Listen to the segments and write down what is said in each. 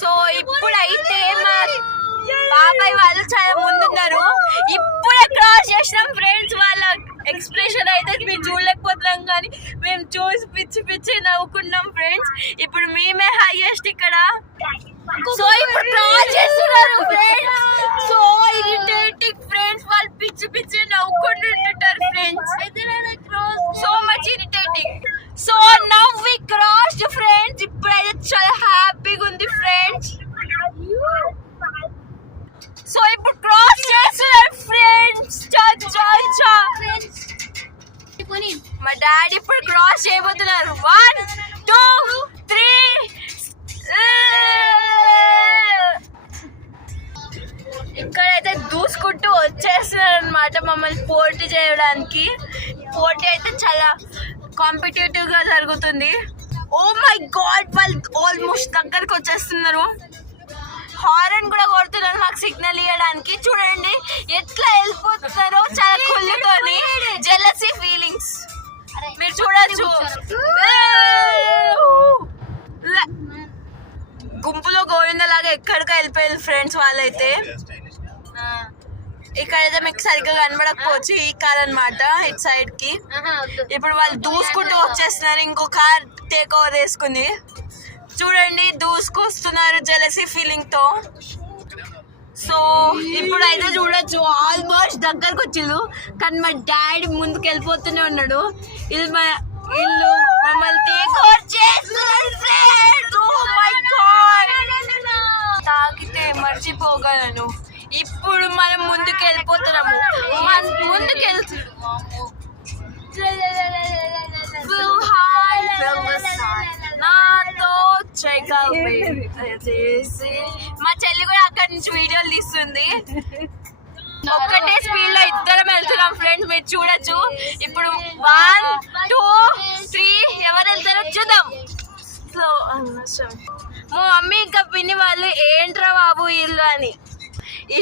So ఇప్పుడైతే మా బాబాయ్ వాళ్ళు చాలా ముందున్నారు. ఇప్పుడే క్రాస్ చేసినాం ఫ్రెండ్స్. వాళ్ళ ఎక్స్ప్రెషన్ అయితే మేము చూడలేకపోతున్నాం, కానీ మేము చూసి పిచ్చి పిచ్చి నవ్వుకున్నాం ఫ్రెండ్స్. ఇప్పుడు మేమే హైయెస్ట్ ఇక్కడ. సో ఇప్పుడు క్రాస్ చేస్తున్నారు ఫ్రెండ్స్. So irritating friends. వాళ్ళు పిచ్చి పిచ్చి నవ్వుకుంటుంటారు friends. So much irritating. So now we crossed friends. ఇప్పుడైతే చాలా హ్యాపీగా ఉంది ఫ్రెండ్స్. సో ఇప్పుడు క్రాస్ చేస్తున్నారు ఫ్రెండ్స్. మా డాడీ ఇప్పుడు క్రాస్ చేయబోతున్నారు. 1 2 3. ఇక్కడైతే దూసుకుంటూ వచ్చేస్తున్నారు అనమాట మమ్మల్ని పోటీ చేయడానికి. పోటీ అయితే చాలా కాంపిటేటివ్ గా జరుగుతుంది. ఓ మై గాడ్, వాళ్ళు ఆల్మోస్ట్ దగ్గరకు వచ్చేస్తున్నారు. హారన్ కూడా కొడుతున్నారు మాకు సిగ్నల్ ఇవ్వడానికి. చూడండి ఎట్లా వెళ్ళిపోతున్నారో, చాలా కుళ్ళుతోని. జెలసీ ఫీలింగ్స్ మీరు చూడొచ్చు. గుంపులో గోవిందలాగా ఎక్కడికి వెళ్ళిపోయారు ఫ్రెండ్స్ వాళ్ళైతే. ఇక్కడైతే మీకు సరిగ్గా కనబడకపోవచ్చు, ఈ కార్ అనమాట ఇటు సైడ్ కి. ఇప్పుడు వాళ్ళు దూసుకుంటూ వచ్చేస్తున్నారు. ఇంకో కార్ టేక్ ఓవర్ చేసుకుంది. చూడండి దూసుకొస్తున్నారు జెలసీ ఫీలింగ్ తో. సో ఇప్పుడు అయితే చూడొచ్చు ఆల్మోస్ట్ దగ్గరకు వచ్చిండు, కానీ మా డాడీ ముందుకు వెళ్ళిపోతూనే ఉన్నాడు. ఇది మా ఇల్లు మమ్మల్ని టేక్ ఓవర్ చేస్తున్నారు. తాకితే మర్చిపోగలను. ఇప్పుడు మనం ముందుకు వెళ్ళిపోతున్నాము. నాతో మా చెల్లి కూడా అక్కడి నుంచి వీడియోలు తీస్తుంది. ఒక్కటే స్పీడ్ లో ఇద్దరం వెళ్తున్నాం ఫ్రెండ్స్, మీరు చూడొచ్చు. ఇప్పుడు 1 2 3 ఎవరు వెళ్తారో చూద్దాం. సో మా మమ్మీ ఇంకా పిన్ని వాళ్ళు ఏంట్రా బాబు ఇల్లు అని.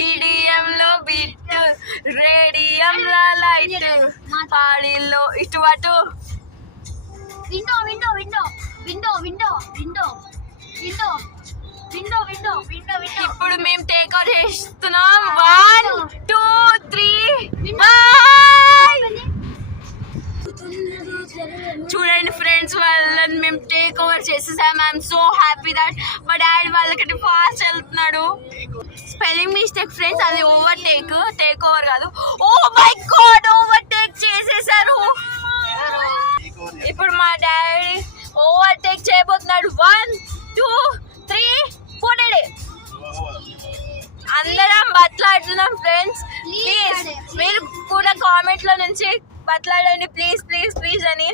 ఈడియంలో బిట్, రేడియంలో లైట్, పాడిల్లో ఇటు అటు. Window window window window window window window window window window window. ఇప్పుడు మేము టేక్ అవుట్ చేస్తున్నాం. 1 2 3. చూడండి ఫ్రెండ్స్, వాళ్ళని మేము టేక్ ఓవర్ చేసేసాం. ఐఎమ్ సో హ్యాపీ దట్ మా డాడీ వాళ్ళకంటే ఫాస్ట్ వెళ్తున్నాడు. స్పెల్లింగ్ మిస్టేక్ ఫ్రెండ్స్, అది టేక్ ఓవర్ కాదు. ఓ మై గాడ్, ఓవర్టేక్ చేసేసారు. ఇప్పుడు మా డాడీ ఓవర్టేక్ చేయబోతున్నాడు. 1 2 3 4. అందరం బట్లాడుతున్నాం ఫ్రెండ్స్. ప్లీజ్ మీరు కూడా కామెంట్ లో నుంచి బట్లాడండి ప్లీజ్ ప్లీజ్ ప్లీజ్ అని.